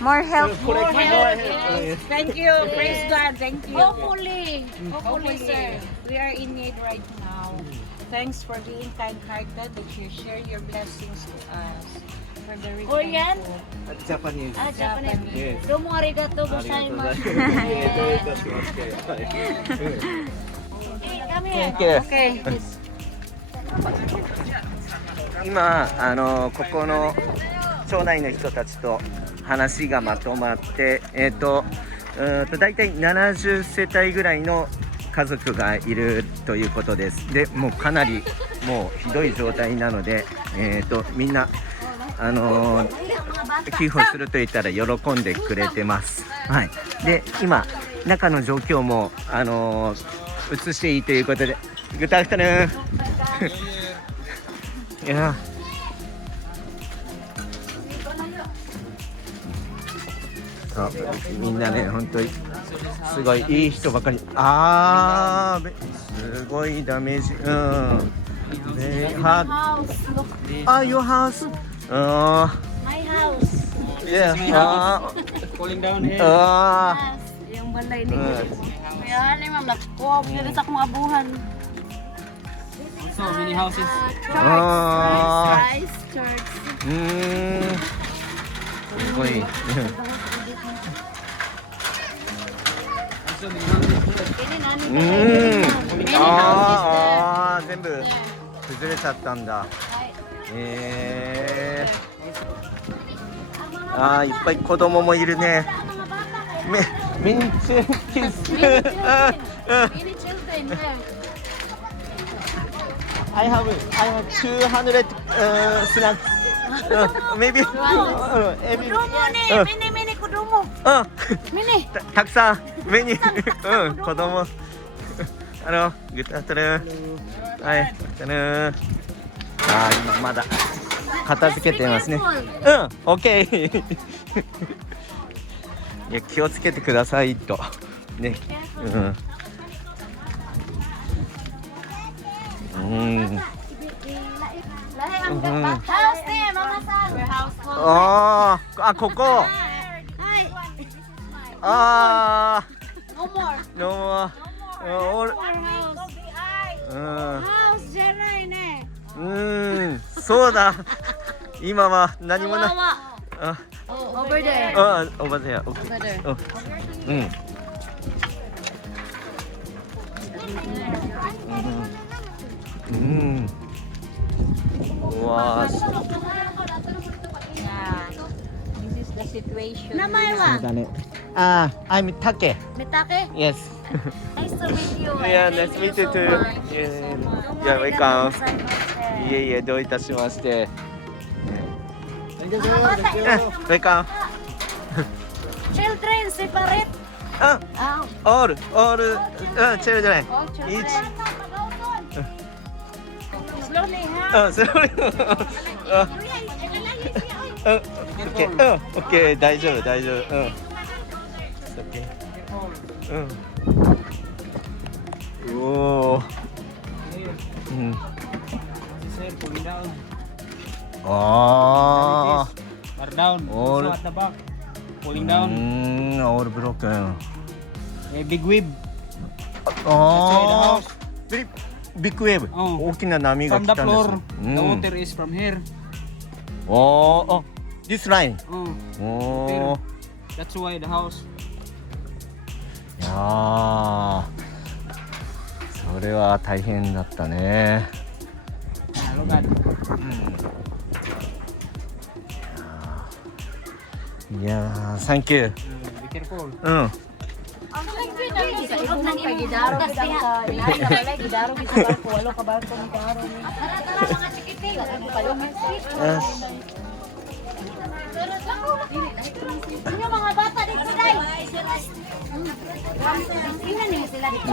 More help. More help. Yes. Thank you. Praise God. Thank you. Hopefully, sir. We are in need right now. Thanks for being kind-hearted that you share your blessings to us. For the Korean? Japanese. Japanese. Yes. Domo arigato gozaimasu. Come here. Okay. 今ここの町内の人たちと話がまとまってだいたい70世帯ぐらいの家族がいるということです。でもうかなりもうひどい状態なのでみんな寄付をすると言ったら喜んでくれてます。はい。で今中の状況も映していいということで、グッドアフタヌーン。いや。そうみんなね本当にすごいいい人ばかり。すごいダメージ。They had your house. My house. Yeah. Falling down here. Yung balay ni Kaya ni ma'am nakuha dito sa akong abuhan. So many houses. Church. すごい。全部崩れちゃったんだ。いっぱい子供もいるね。ミニチュキス。I have 200 snacks. Maybe. Mini kudumo. Mini. たくさん目に子供。グッドアフタヌーン。はい、グッドアフタヌーン。今まだ片付けてますね。オッケー。いや気をつけてくださいとね。ここ。No more. Houseじゃないね。そうだ。今は何もない。Over there. Over there. Okay. Over there. わあ。This is the situation. 名前はだね。I'm Take. Mitake? Yes. Nice to meet you. Yeah, nice to meet you too. Yeah, welcome. いえいえ、どういたしまして。Welcome. Children separate. All children. Each. Slowly, ha? Slowly. Okay, 大丈夫。おお。Falling down. Are down. All. So at the back. Falling down. All broken. A big wave. Very big wave. 大きな波が From 来 the たんです。 floor. The water is from here. This line. That's why the house. いやそれは大変だったね。Look at. いやー、Thank you. Be careful. Sa ilog ng Gidaro bidang sa ilalim na balay Gidaro bisa barko walo ka barko ni Gidaro ni. Tara mga chikiting ano kayo Yes. Inyo mga bata dito dai. Tingnan niyo sila dito.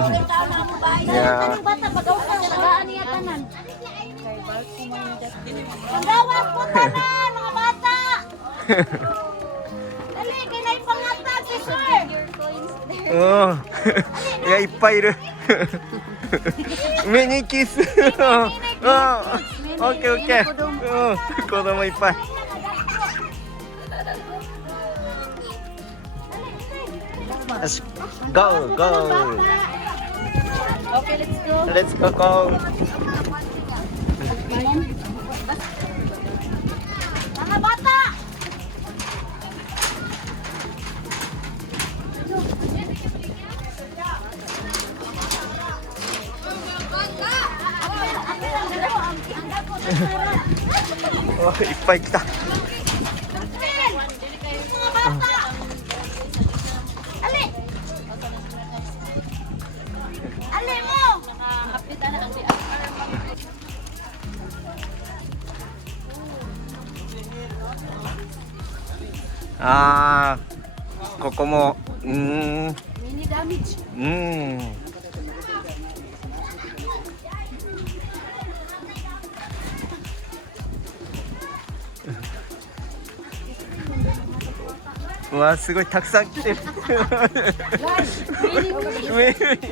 Yeah. Ang bata pagaw sa tagaan niya tanan. Pagawas po tanan mga bata. Dali kinay pangatag si sir. いやいっぱいいる。目にキス。オッケーオッケー。子供いっぱい。よし Go go Okay, let's go. Let's go go Mga bata! Oh, いっぱい来た。あー、ここもMini damage. うわすごいたくさん来てるい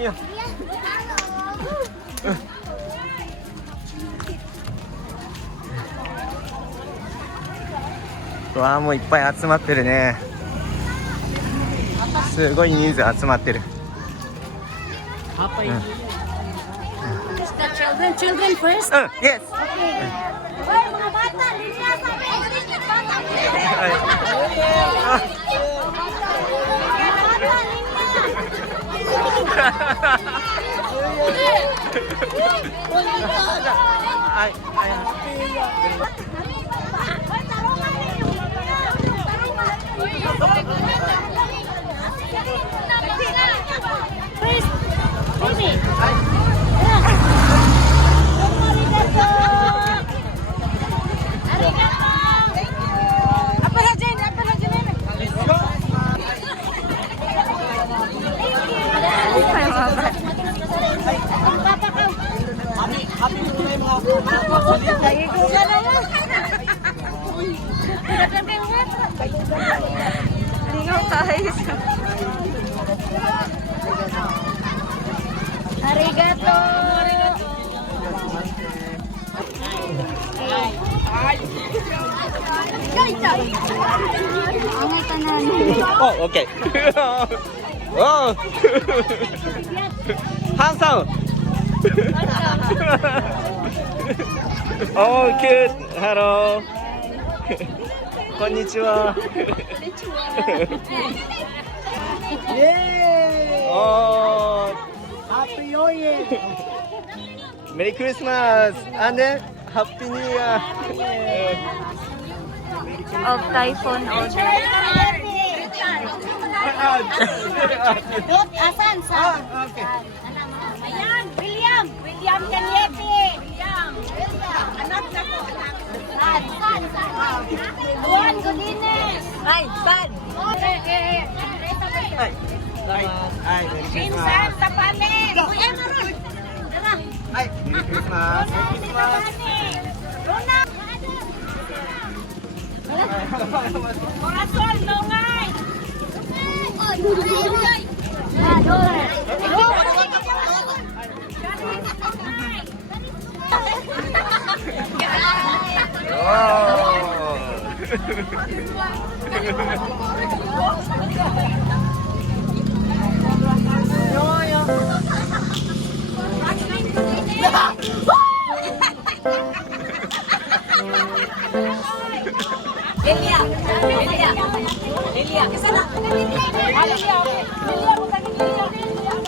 やうわもういっぱい集まってるね。すごい人数集まってる。Children first. Yes. Hoy, mga bata, linya sabi. Bata, First, baby. Arigato. Oh, okay. Oh. Handsome. Oh, cute. Hello. こんにちは。Oh. Happy New Year! Merry Christmas and then Happy New Year. Of Typhoon Odette. Asan? Saan? Ayan, William Caniepi. Anak na ko. San? Juan Godines. Ay, San? Ay, Merry Minsan, Christmas. Tapane. Kuya Maron. Tara. Ay, Merry Christmas. Merry Christmas. Luna. Corazon, Nongay. Lilia, kesana. Lilia, bukan Lilia.